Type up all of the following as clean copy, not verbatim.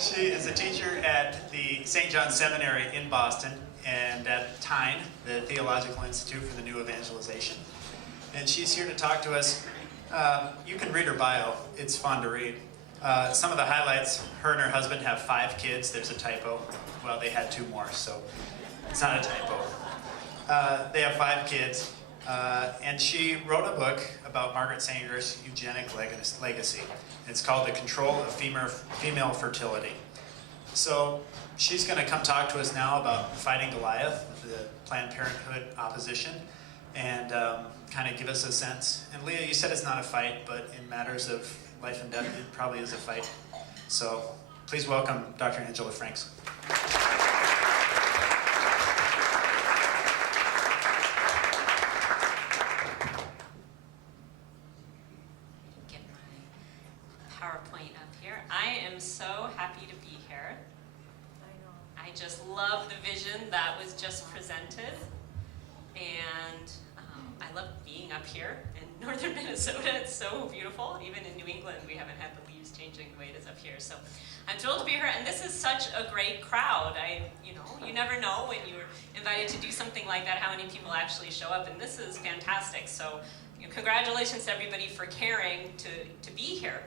She is a teacher at the St. John Seminary in Boston and at Tyne, the Theological Institute for the New Evangelization. And she's here to talk to us. You can read her bio. It's fun to read. Some of the highlights: her and her husband have 5 kids. There's a typo. Well, they had 2 more, so it's not a typo. They have 5 kids. And she wrote a book about Margaret Sanger's eugenic legacy. It's called The Control of Female Fertility. So she's going to come talk to us now about fighting Goliath, the Planned Parenthood opposition, and kind of give us a sense. And Leah, you said it's not a fight, but in matters of life and death, it probably is a fight. So please welcome Dr. Angela Franks. PowerPoint up here. I am so happy to be here. I just love the vision that was just presented, and I love being up here in northern Minnesota. It's so beautiful. Even in New England, we haven't had the leaves changing the way it is up here. So I'm thrilled to be here, and this is such a great crowd. You never know when you're invited to do something like that how many people actually show up, and this is fantastic. So congratulations to everybody for caring to be here.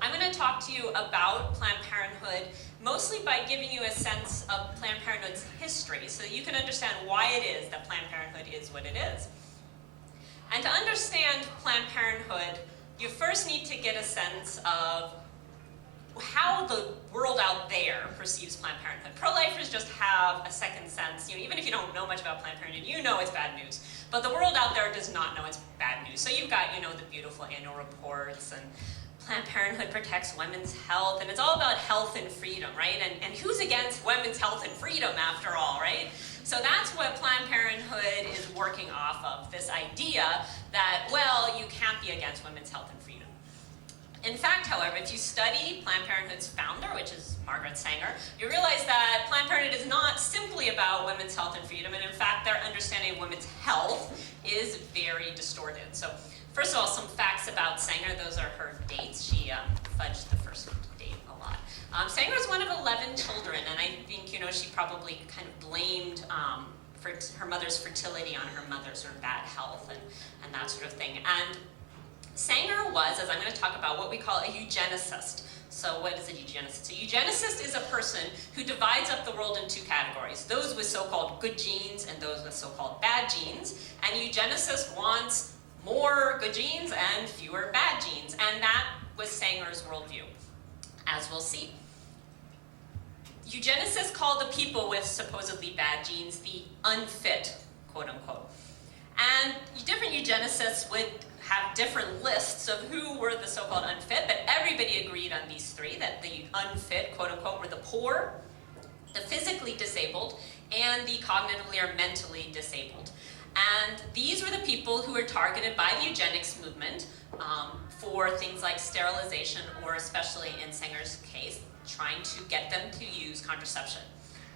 I'm going to talk to you about Planned Parenthood, mostly by giving you a sense of Planned Parenthood's history, so that you can understand why it is that Planned Parenthood is what it is. And to understand Planned Parenthood, you first need to get a sense of how the world out there perceives Planned Parenthood. Pro-lifers just have a second sense. Even if you don't know much about Planned Parenthood, you know it's bad news. But the world out there does not know it's bad news. So you've got, the beautiful annual reports, and Planned Parenthood protects women's health, and it's all about health and freedom, right? And who's against women's health and freedom after all, right? So that's what Planned Parenthood is working off of, this idea that, well, you can't be against women's health and freedom. In fact, however, if you study Planned Parenthood's founder, which is Margaret Sanger, you realize that Planned Parenthood is not simply about women's health and freedom, and in fact, their understanding of women's health is very distorted. So first of all, some facts about Sanger. Those are her dates. She fudged the first date a lot. Sanger was one of 11 children, and I think, she probably kind of blamed for her mother's fertility on her mother's sort of bad health and that sort of thing. And Sanger was, as I'm going to talk about, what we call a eugenicist. So what is a eugenicist? A eugenicist is a person who divides up the world in 2 categories, those with so-called good genes and those with so-called bad genes. And a eugenicist wants more good genes and fewer bad genes. And that was Sanger's worldview, as we'll see. Eugenicists call the people with supposedly bad genes the unfit, quote unquote. And different eugenicists would have different lists of who were the so-called unfit, but everybody agreed on these 3, that the unfit, quote unquote, were the poor, the physically disabled, and the cognitively or mentally disabled. And these were the people who were targeted by the eugenics movement for things like sterilization, or especially in Sanger's case, trying to get them to use contraception,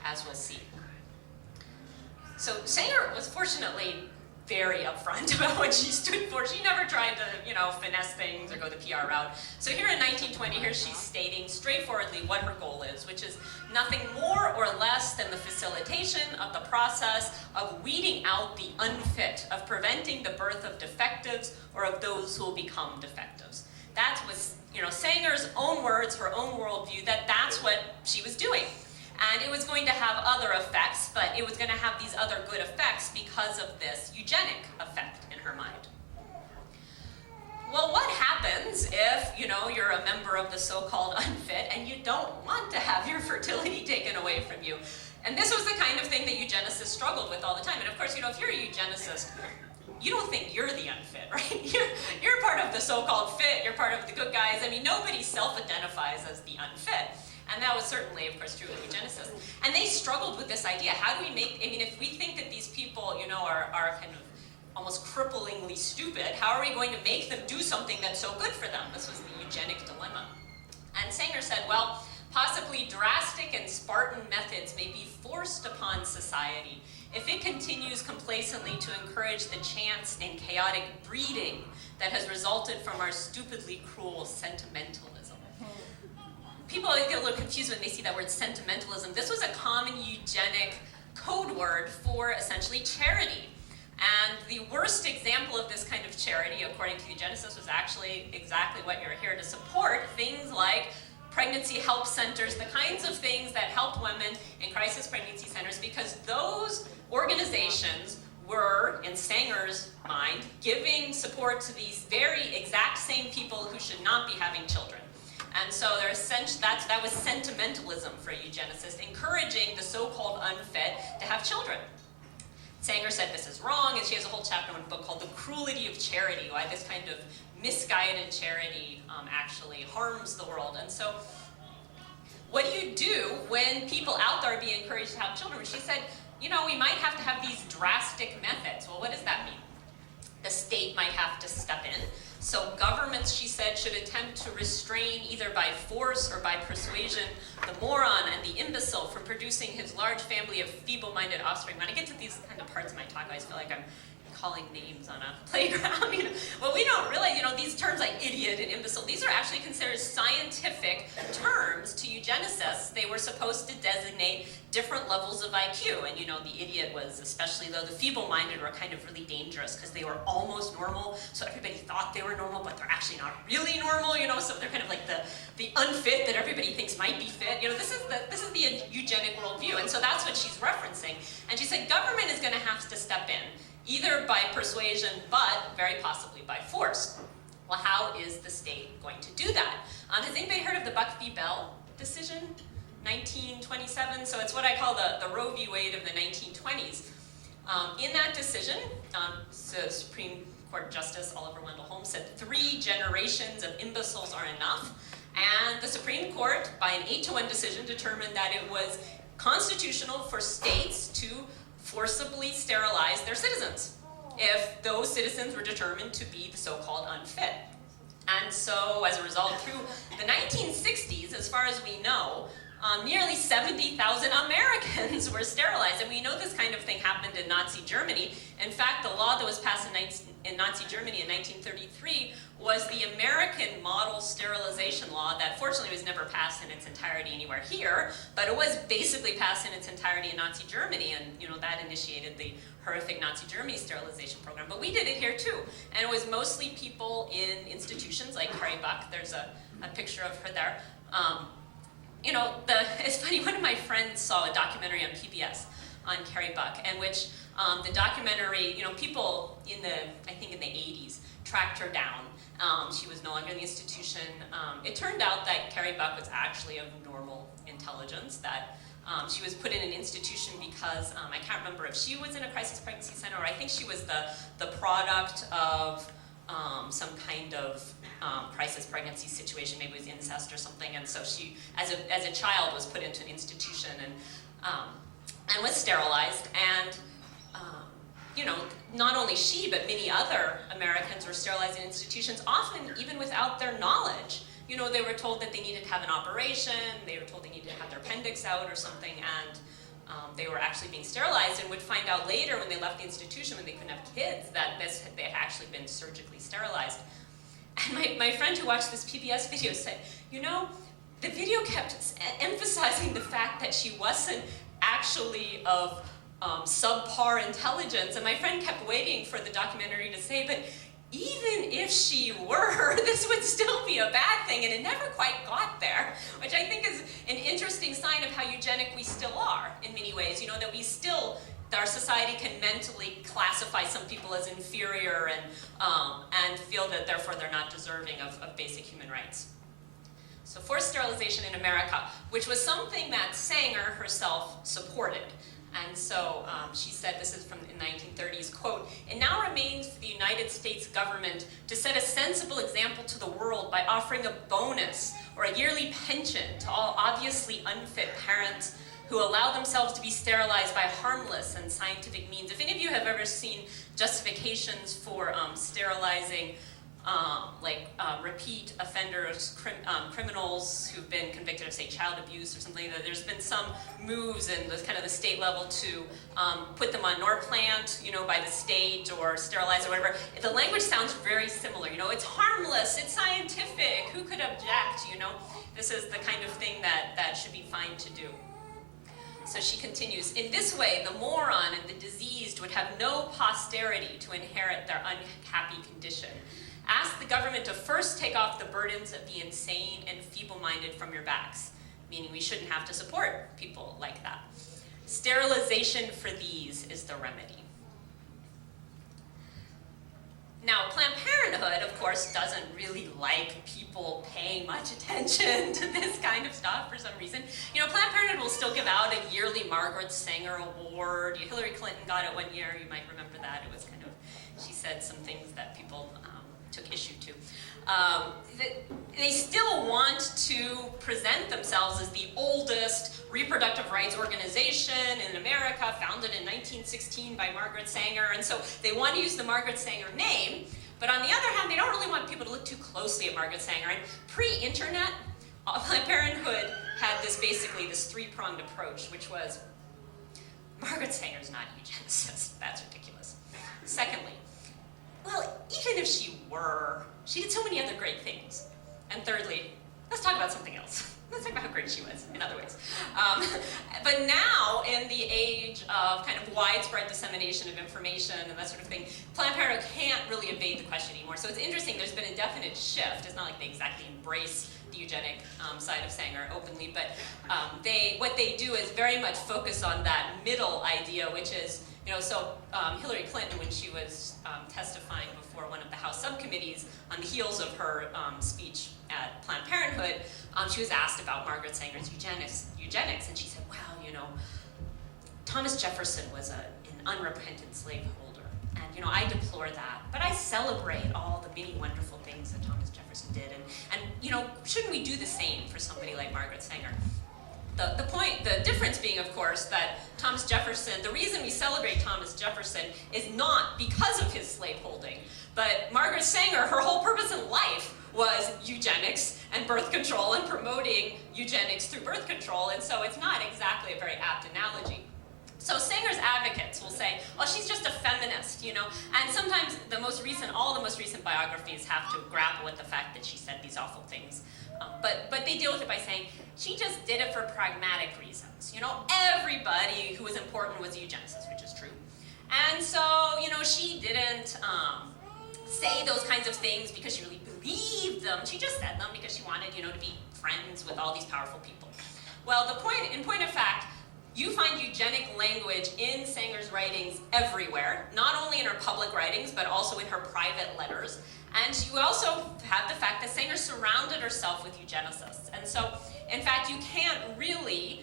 as we'll see. So Sanger was fortunately very upfront about what she stood for. She never tried to, finesse things or go the PR route. So here in 1920, here she's stating straightforwardly what her goal is, which is nothing more or less than the facilitation of the process of weeding out the unfit, of preventing the birth of defectives or of those who will become defectives. That was, Sanger's own words, her own worldview, that's what she was doing. And it was going to have other effects, but it was going to have these other good effects because of this eugenic effect in her mind. Well, what happens if, you're a member of the so-called unfit and you don't want to have your fertility taken away from you? And this was the kind of thing that eugenicists struggled with all the time. And of course, if you're a eugenicist, you don't think you're the unfit, right? You're part of the so-called fit, you're part of the good guys. nobody self-identifies as the unfit. And that was certainly, of course, true with eugenicists. And they struggled with this idea. How do we make, if we think that these people, are kind of almost cripplingly stupid, how are we going to make them do something that's so good for them? This was the eugenic dilemma. And Sanger said, well, possibly drastic and Spartan methods may be forced upon society if it continues complacently to encourage the chance and chaotic breeding that has resulted from our stupidly cruel sentimentalism. People, get a little confused when they see that word sentimentalism. This was a common eugenic code word for essentially charity. And the worst example of this kind of charity, according to eugenicists, was actually exactly what you're here to support. Things like pregnancy help centers, the kinds of things that help women in crisis pregnancy centers, because those organizations were, in Sanger's mind, giving support to these very exact same people who should not be having children. And so that was sentimentalism for a eugenicist, encouraging the so-called unfit to have children. Sanger said this is wrong, and she has a whole chapter in a book called The Cruelty of Charity, why this kind of misguided charity actually harms the world. And so what do you do when people out there are being encouraged to have children? She said, you know, we might have to have these drastic methods. Well, what does that mean? The state might have to step in. So governments, she said, should attempt to restrain either by force or by persuasion the moron and the imbecile from producing his large family of feeble-minded offspring. When I get to these kind of parts of my talk, I always feel like I'm calling names on a playground. Well, we don't realize, these terms like idiot and imbecile, these are actually considered scientific terms to eugenicists. They were supposed to designate different levels of IQ, and the idiot was, especially though the feeble-minded were kind of really dangerous because they were almost normal, so everybody thought they were normal, but they're actually not really normal, so they're kind of like the unfit that everybody thinks might be fit. This is the eugenic worldview, and so that's what she's referencing. And she said government is going to have to step in, either by persuasion, but very possibly by force. Well, how is the state going to do that? Has anybody heard of the Buck v. Bell decision? 1927, so it's what I call the Roe v. Wade of the 1920s. In that decision, Supreme Court Justice Oliver Wendell Holmes said 3 generations of imbeciles are enough, and the Supreme Court, by an 8-to-1 decision, determined that it was constitutional for states to forcibly sterilize their citizens if those citizens were determined to be the so-called unfit. And so, as a result, through the 1960s, as far as we know, nearly 70,000 Americans were sterilized. And we know this kind of thing happened in Nazi Germany. In fact, the law that was passed in Nazi Germany in 1933 was the American model sterilization law that fortunately was never passed in its entirety anywhere here, but it was basically passed in its entirety in Nazi Germany, and that initiated the horrific Nazi Germany sterilization program. But we did it here too, and it was mostly people in institutions like Carrie Buck. There's a picture of her there. It's funny, one of my friends saw a documentary on PBS on Carrie Buck, in which the documentary, people in the 80s tracked her down. She was no longer in the institution. It turned out that Carrie Buck was actually of normal intelligence, that she was put in an institution because, I can't remember if she was in a crisis pregnancy center, or I think she was the product of some kind of crisis pregnancy situation, maybe it was incest or something, and so she, as a child, was put into an institution and was sterilized, and not only she, but many other Americans were sterilized in institutions, often even without their knowledge. They were told that they needed to have an operation, they were told they needed to have their appendix out or something, and they were actually being sterilized, and would find out later when they left the institution, when they couldn't have kids, that they had actually been surgically sterilized. And my friend who watched this PBS video said, the video kept emphasizing the fact that she wasn't actually of subpar intelligence, and my friend kept waiting for the documentary to say, but even if she were, this would still be a bad thing, and it never quite got there, which I think is an interesting sign of how eugenic we still are in many ways, that we still, our society can mentally classify some people as inferior and feel that therefore they're not deserving of basic human rights. So forced sterilization in America, which was something that Sanger herself supported. And so she said, this is from the 1930s, quote, "It now remains for the United States government to set a sensible example to the world by offering a bonus or a yearly pension to all obviously unfit parents who allow themselves to be sterilized by harmless and scientific means." If any of you have ever seen justifications for sterilizing repeat offenders, criminals who've been convicted of, say, child abuse or something, that there's been some moves in the state level to put them on Norplant, by the state, or sterilize or whatever. The language sounds very similar. It's harmless, it's scientific, who could object, This is the kind of thing that should be fine to do. So she continues, in this way, the moron and the diseased would have no posterity to inherit their unhappy condition. Ask the government to first take off the burdens of the insane and feeble-minded from your backs, meaning we shouldn't have to support people like that. Sterilization for these is the remedy. Now, Planned Parenthood, of course, doesn't really like people paying much attention to this kind of stuff for some reason. You know, Planned Parenthood will still give out a yearly Margaret Sanger Award. Hillary Clinton got it one year, you might remember that. It was kind of, she said some things that people took issue to. They still want to present themselves as the oldest reproductive rights organization in America, founded in 1916 by Margaret Sanger, and so they want to use the Margaret Sanger name, but on the other hand, they don't really want people to look too closely at Margaret Sanger. And pre-internet, Planned Parenthood had this three-pronged approach, which was, Margaret Sanger's not a eugenicist, that's ridiculous. Secondly, well, even if she were, she did so many other great things. And thirdly, let's talk about something else. Let's talk about how great she was in other ways. But now, in the age of kind of widespread dissemination of information and that sort of thing, Planned Parenthood can't really evade the question anymore. So it's interesting, there's been a definite shift. It's not like they exactly embrace the eugenic side of Sanger openly, but what they do is very much focus on that middle idea, which is, Hillary Clinton, when she was testifying before one of the House subcommittees on the heels of her speech at Planned Parenthood, she was asked about Margaret Sanger's eugenics, and she said, well, Thomas Jefferson was an unrepentant slaveholder, and I deplore that, but I celebrate all the many wonderful things that Thomas Jefferson did, and shouldn't we do the same for somebody like Margaret Sanger? The difference being, of course, that Thomas Jefferson, the reason we celebrate Thomas Jefferson is not because of his slaveholding, but Margaret Sanger, her whole purpose in life was eugenics and birth control and promoting eugenics through birth control, and so it's not exactly a very apt analogy. So Sanger's advocates will say, well, she's just a feminist, and sometimes all the most recent biographies have to grapple with the fact that she said these awful things. But they deal with it by saying, she just did it for pragmatic reasons. Everybody who was important was a eugenicist, which is true. And so, she didn't say those kinds of things because she really believed them. She just said them because she wanted, to be friends with all these powerful people. Well, in point of fact, you find eugenic language in Sanger's writings everywhere, not only in her public writings, but also in her private letters. And you also have the fact that Sanger surrounded herself with eugenicists. And so, in fact, you can't really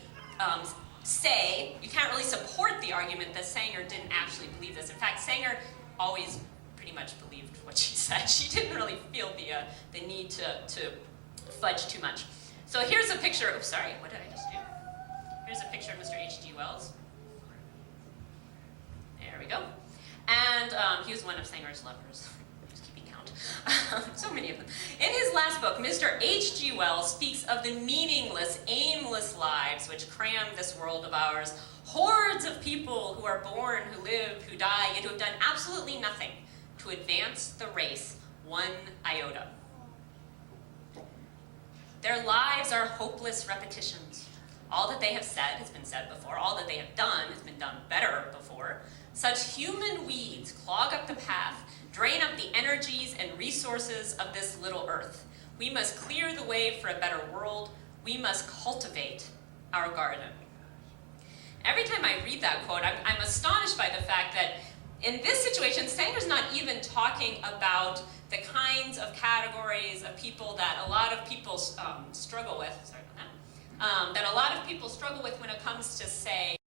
support the argument that Sanger didn't actually believe this. In fact, Sanger always pretty much believed what she said. She didn't really feel the need to fudge too much. So here's a picture, oops, sorry, what did I just do? Here's a picture of Mr. H.G. Wells. There we go. And he was one of Sanger's lovers. Just keeping count. So many of them. In his last book, Mr. H.G. Wells speaks of the meaningless, aimless lives which cram this world of ours. Hordes of people who are born, who live, who die, yet who have done absolutely nothing to advance the race one iota. Their lives are hopeless repetitions. All that they have said has been said before. All that they have done has been done better before. Such human weeds clog up the path, drain up the energies and resources of this little earth. We must clear the way for a better world. We must cultivate our garden. Every time I read that quote, I'm astonished by the fact that in this situation, Sanger's not even talking about the kinds of categories of people that a lot of people struggle with. Sorry about that. That a lot of people struggle with when it comes to, say,